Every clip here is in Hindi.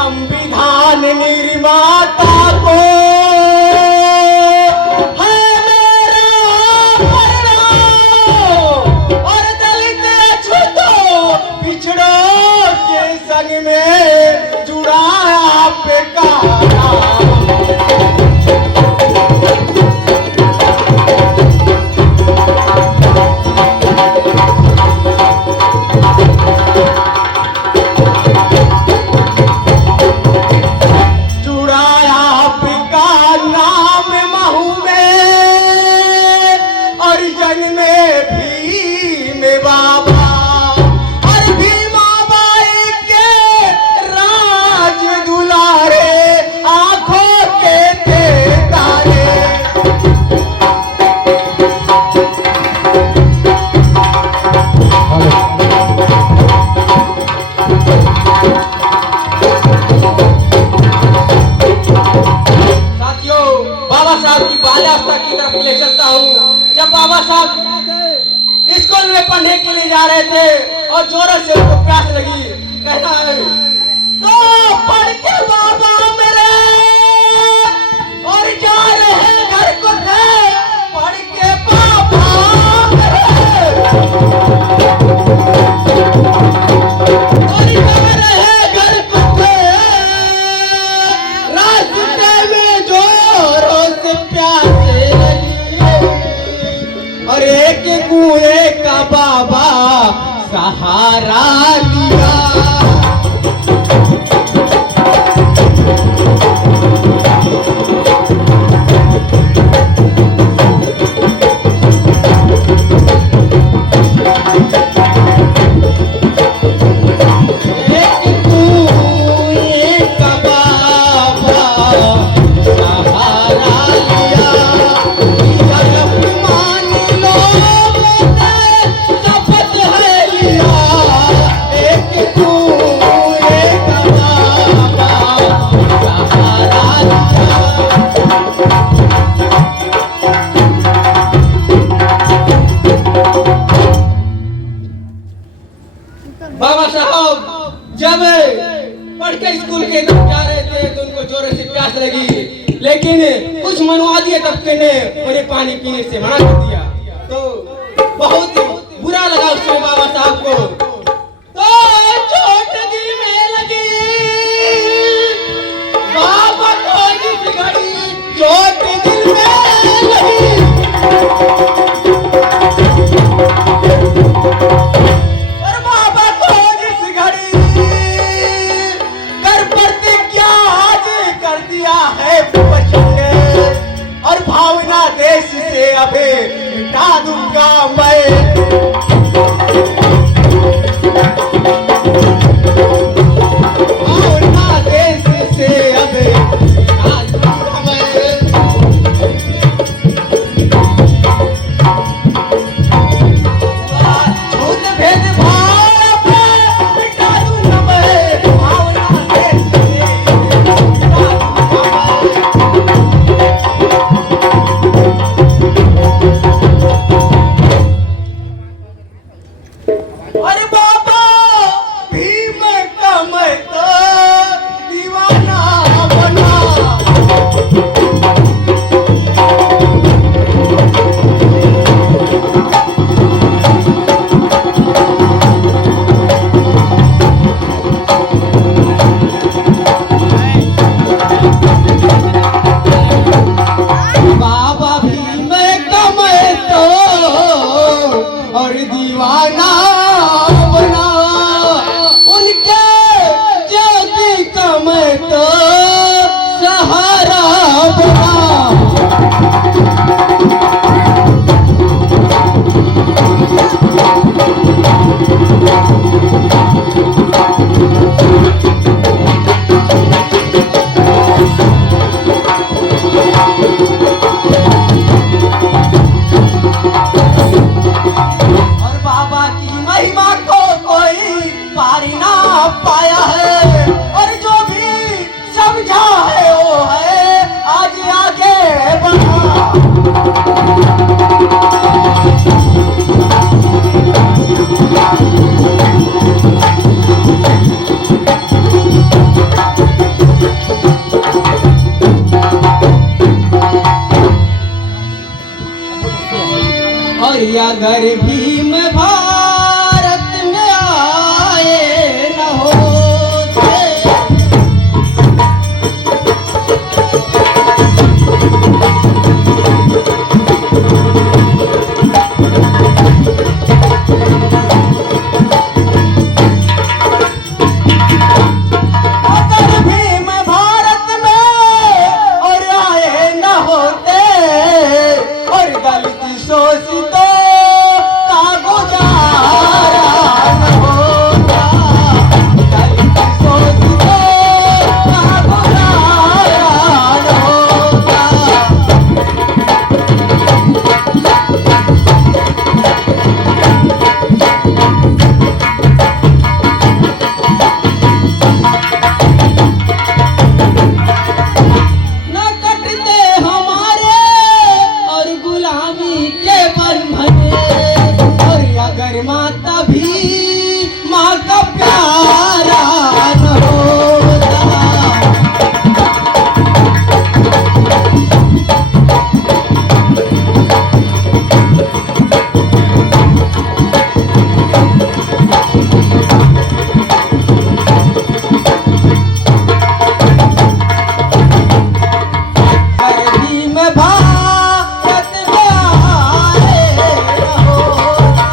संविधान निर्माता को है मेरा प्रणाम और दलित अछूतों पिछड़ों के संग में जुड़ा आपका स्कूल में पढ़ने के लिए जा रहे थे और जोरों से उनको प्यास लगी। कहना है तो पढ़ के बाबा मेरे और जा रहे घर को थे पढ़ के बाबा मेरे और जा रहे घर को थे रास्ते में जोरों से प्यास लगी और एक कुएं का बाबा सहारा लिया। बाबा साहब जब पढ़ के स्कूल के तरफ जा रहे थे तो उनको जोरों से प्यास लगी, लेकिन कुछ मनुवादी तबके ने उन्हें पानी पीने से मना कर दिया। तो बहुत बुरा लगा उसमें बाबा साहब को। तो चोट दिल में लगी बाबा को जिस घड़ी चोट दिल में लगी और भावना देश से अबे मिटा दूंगा मैं। भावना देश से अबे मिटा दूंगा मैं। झूठ भेदभाव मिटा दूंगा मैं। भावना देश से मिटा दूंगा मैं। अरे बाबा अगर भीम भारत में आए न होते, अगर भीम भारत में और आए न होते, और दलित शोषितों का गुजारा न होता, दलित शोषितों का गुजारा न होता। न कटते हमारे और गुलामी के बंधन, और अगर माता भी माँ का प्यारा न होता, अगर भीम भारत में आए न होते,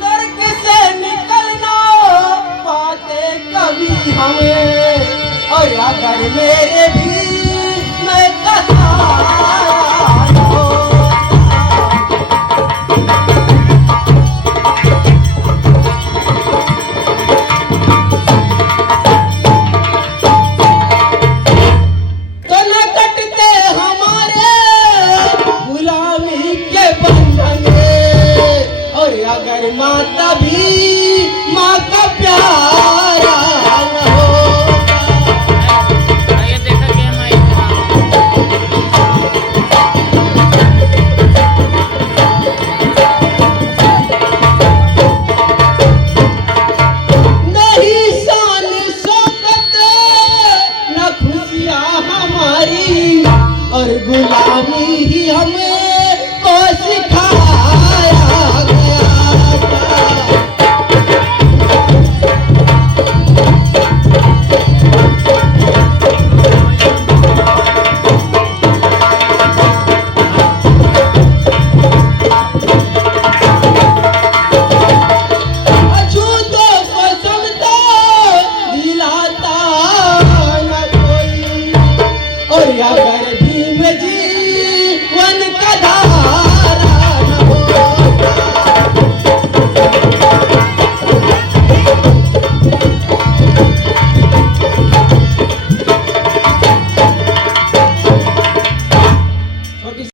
नरक से निकलना पाते कभी हमें, और अगर मेरे भी मैं कसारा न होता, तो न कटते हमारे गुलामी के बंधन, और अगर माता भी माँ का प्यारा न होता। आगे देखा गेम आई नहीं शान शौकत न खुशियाँ हमारी, और गुलामी ही हमें को सिखा